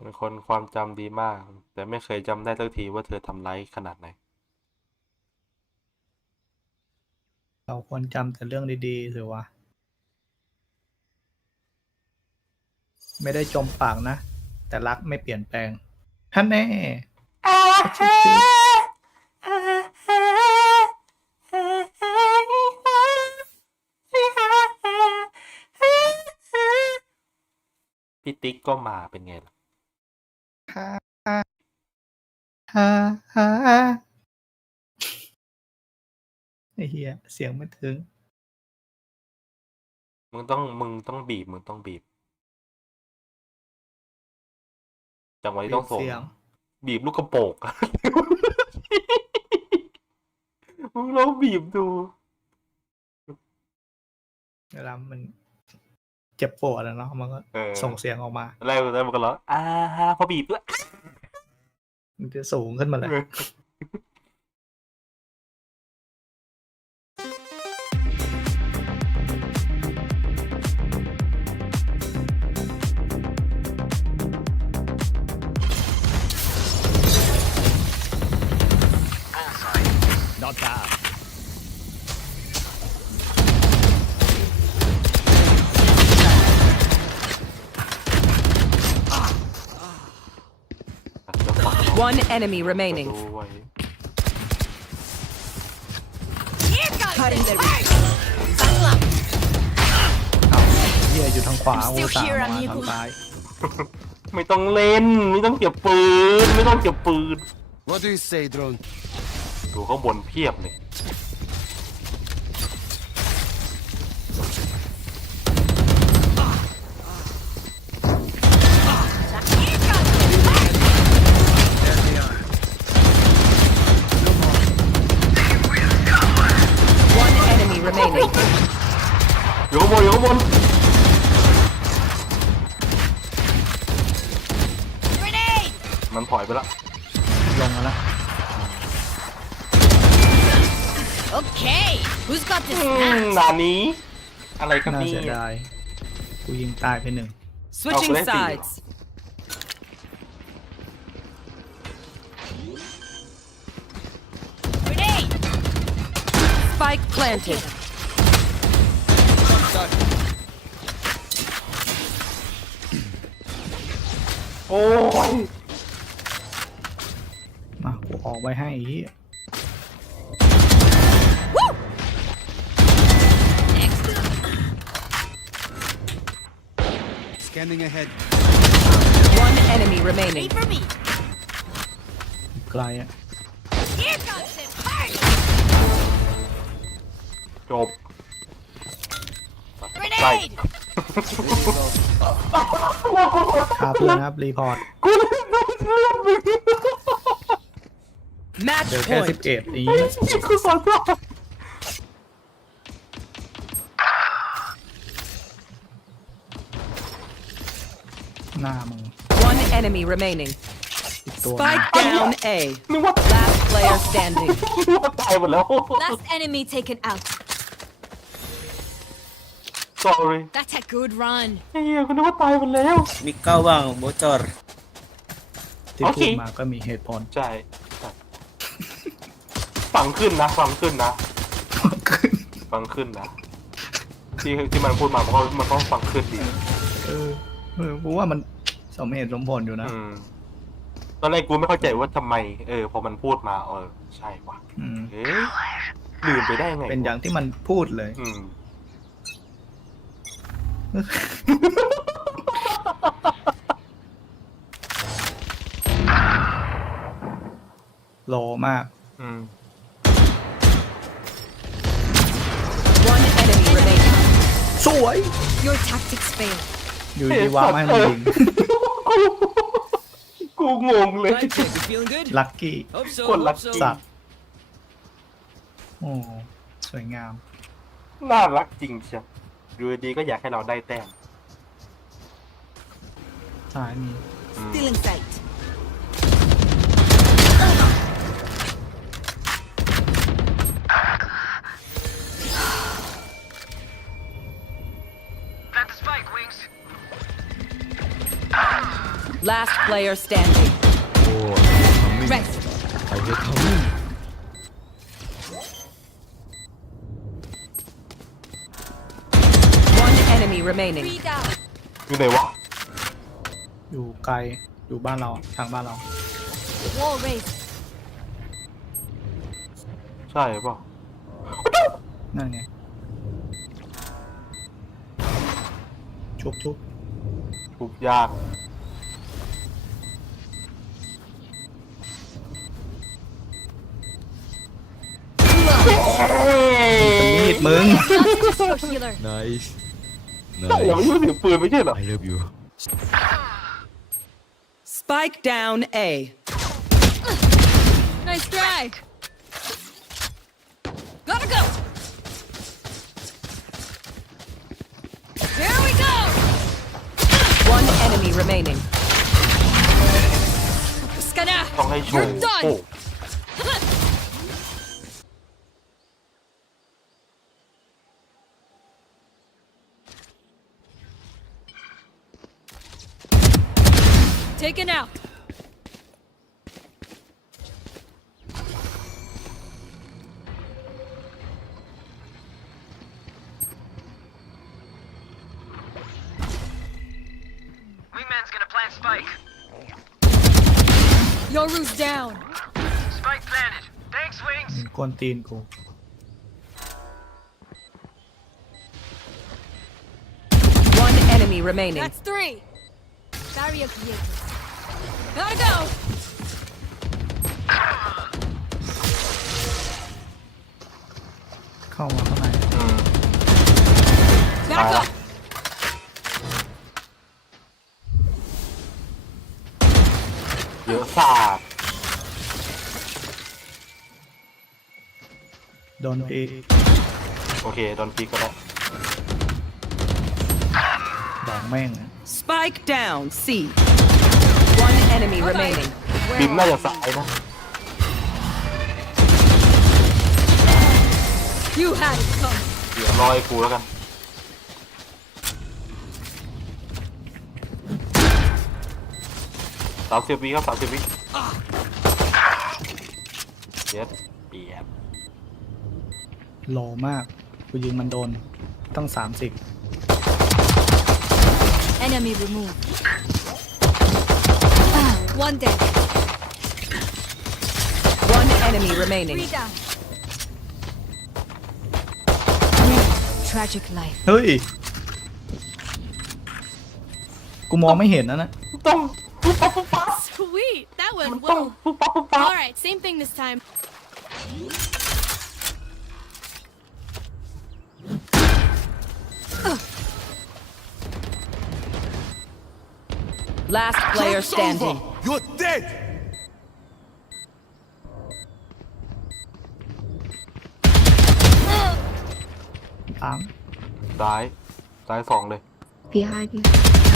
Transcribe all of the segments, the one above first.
เป็นคนความจำดีมาก แต่ไม่เคยจำได้สักทีว่าเธอทำร้ายขนาดไหน เราควรจำแต่เรื่องดีๆสิวะ ไม่ได้จมปากนะ แต่รักไม่เปลี่ยนแปลงฮันแน่ชื่อชื่อพี่ติ๊กก็มาเป็นไงล่ะ ฮ่าฮ่าฮ่าฮ่าไอ้เหี้ยเสียงไม่ถึง มึงต้องมึงต้องบีบ มึงต้องบีบ จังหวะนี้ต้องส่งเสียง บีบลูกกระโปรงมึงลองบีบดู เวลามัน เจ็บปวดอะเนาะมันก็เออส่งเสียงออกมา แล้วแล้วมันก็ร้องอ่าฮะพอบีบแล้วมันจะสูงขึ้นมาเลย enemy remaining. ดูไว้ Cutting their เอาเหี้ยอยู่ทางขวา I'm อุ still ตส่าห์ here, มา amigo ทางซ้ายไม่ต้องเล่น ไม่ต้องเก็บปืน ไม่ต้องเก็บปืน What do you say, drone? ดูข้างบนเพียบเลย who's got this อืม now? ด่านนี้ อะไรกันน่านี่ เสียดายกูยิงตายไปหนึ่ง Switching let's see. sides. Grenade! Spike planted. Done. โอ้ยมากูออกไปให้ไอ้เหี้ย Scanning ahead. One enemy remaining. Wait for me. ไกลอะ Here comes the party! จบใส่ Grenade! ฆ่าเพื่อนครับ รีพอร์ต กูเล่นไม่เชื่อมึง Match เดี๋ยวแค่สิบ point. เอ็ดนี้ กูสอน หน้ามึง One enemy remaining. อีกตัว Spike down A. นึกว่า Last player standing. นึกว่าตายหมดแล้ว Last enemy taken out. sorry That's a good run. ไอ้เหี้ยกูนึกว่าตายหมดแล้ว Ikaw bang bocor? ที่โอพูเคดมาก็มีเหตุผล ใช่ใช่ฟังขึ้นนะฟังขึ้นนะฟังขึ้นนะที่ที่มันพูดมามันก็มันก็ฟังขึ้นดี เออ เออกูว่ามันสมเหตุสมผลอยู่นะ อืมตอนแรกกูไม่เข้าใจว่าทำไม เออ พอมันพูดมา เออ ใช่ว่ะอืม เอ๊ะลืมไปได้ไงเป็นอย่างที่มันพูดเลย อืม โลมาก อืม One enemy remaining. สวย Your tactics failed. อยู่ดีว่าไม่ให้มันยิง กูงงเลย Light check. You feeling good? ลัคกี้ Hope so. Good hope luck, so. สัตว์โอ้สวยงาม น่ารักจริงเชียวดูดีก็อยากให้เราได้แต้มซ้ายมี Still in sight. Last player standing. Rest. One enemy remaining. Three down. อยู่ไหนวะอยู่ไกลอยู่บ้านเราทางบ้านเรา Wall raised. ใช่เปล่านั่นไงชุบชุบ ทุบยาก มีดมึง Not just your healer. Nice. แต่ยังไม่รู้ถึงปืนไม่ใช่เหรอ I love you. Spike down A. Nice try. Gotta go. Here we go. One enemy remaining. Skana. ต้องให้โชว์ You're done. โอ้ Taken out. Wingman's gonna plant Spike. Yoru's down. Spike planted. Thanks, Wings. Kontin ko. One enemy remaining. That's three. Barrier created. Gotta go. เข้ามาข้างในอืม Back Ah. up. เยอะสาดโดนปีกโอเคโดนปีกก็ได้ดอกแม่ง Spike down C. One enemy remaining. บิมน่าจะสายนะ You had it coming. เดี๋ยวรอให้กูแล้วกัน สามสิบวิครับสามสิบวิเย็ดเปียบโลมาก กูยิงมันโดนตั้ง30 Enemy removed. Ah, one dead. One enemy remaining. Three down. Tragic life. เฮ้ย กูมองไม่เห็นนะนะ ต้องปุ๊บปั๊บปุ๊บปั๊บ Sweet. That went ต้อง well. ปุ๊บปั๊บปุ๊บปั๊บ All right, same thing this time. Last player Joke's standing. over. You're dead. ปังซ้ายซ้ายสองเลย Behind you.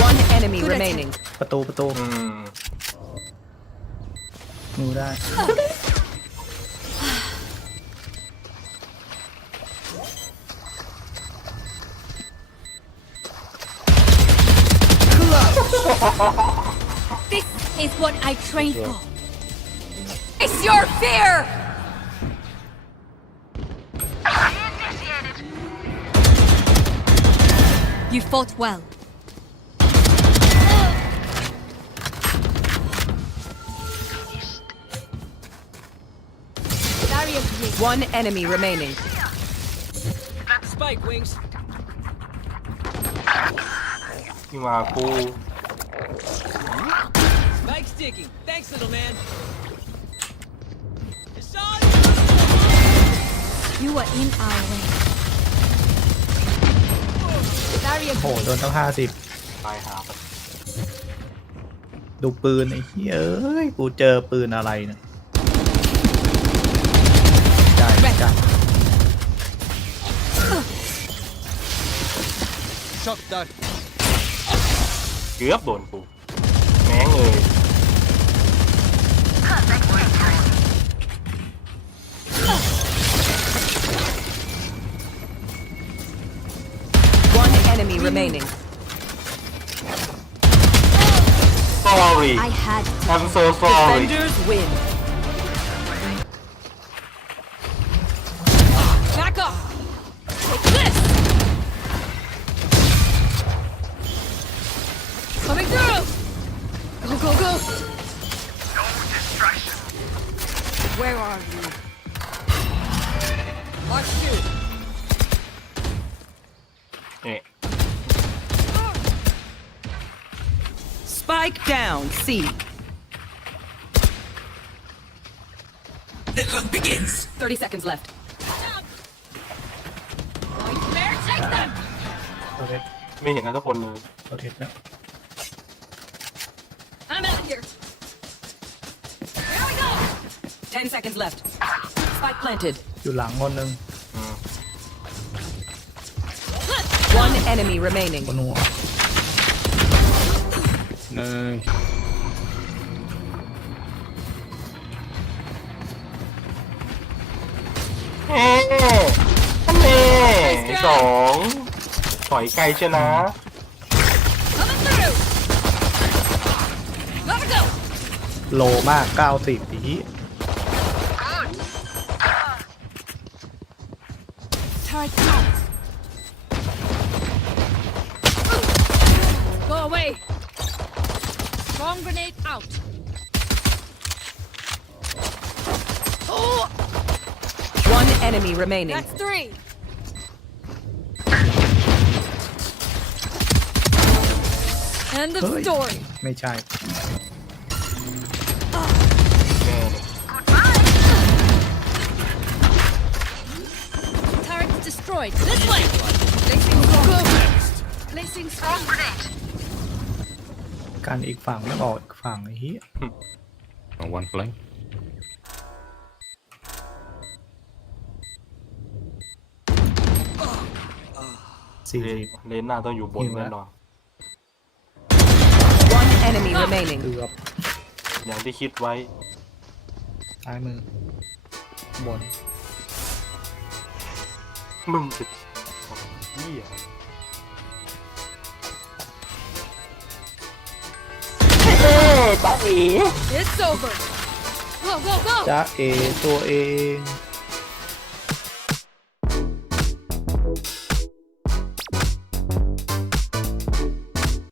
One enemy Good remaining. ประตูประตูอืมงูได้ This is what I train for. It's your fear! You fought well. One enemy remaining. Spike wings. You are cool. กู Spike sticking. Thanks, little man. Deshaun! You were in our way. Barrier โห created. โดนตั้งห้าสิบตายหาไปดูปืนไอ้เหี้ยเอ้ย กูเจอปืนอะไรเนี่ยได้จ้ะ Shot done. เกือบโดนกูแม่งเลย One enemy remaining. sorry I had to. I'm so sorry Defenders win. Where are you? Watch two. เนี่ย Spike down C. The hunt begins. 30 seconds left. Nightmare, take them. ตัวเล็ก ไม่เห็นนะทุกคนเลย ตัวเล็กนะ I'm out of here. Here we go. 10 seconds left. Spike planted. อยู่หลังคนหนึ่ง One enemy remaining. บนหัวหนึ่งเฮ้อันเน่สองถอยไกลเชียวนะ Coming through. Gotta go. โลมาก 90ปี Turret out. Go away. Bomb grenade out. Oh, One enemy remaining. that's three. End of เฮ้ย story. ไม่ใช่ destroyed. This way. Placing go. Placing strong grenade. การอีกฝั่งไม่ออกอีกฝั่งไอ้เหี้ย one flank สี่เลนสิบเลนหน้าต้องอยู่บนหิวแล้ว แน่นอน One enemy remaining. เกือบอย่างที่คิดไว้ซ้ายมือบน มึงจะเหี้ย It's over. Go, go, go. จ้าเอตัวเอง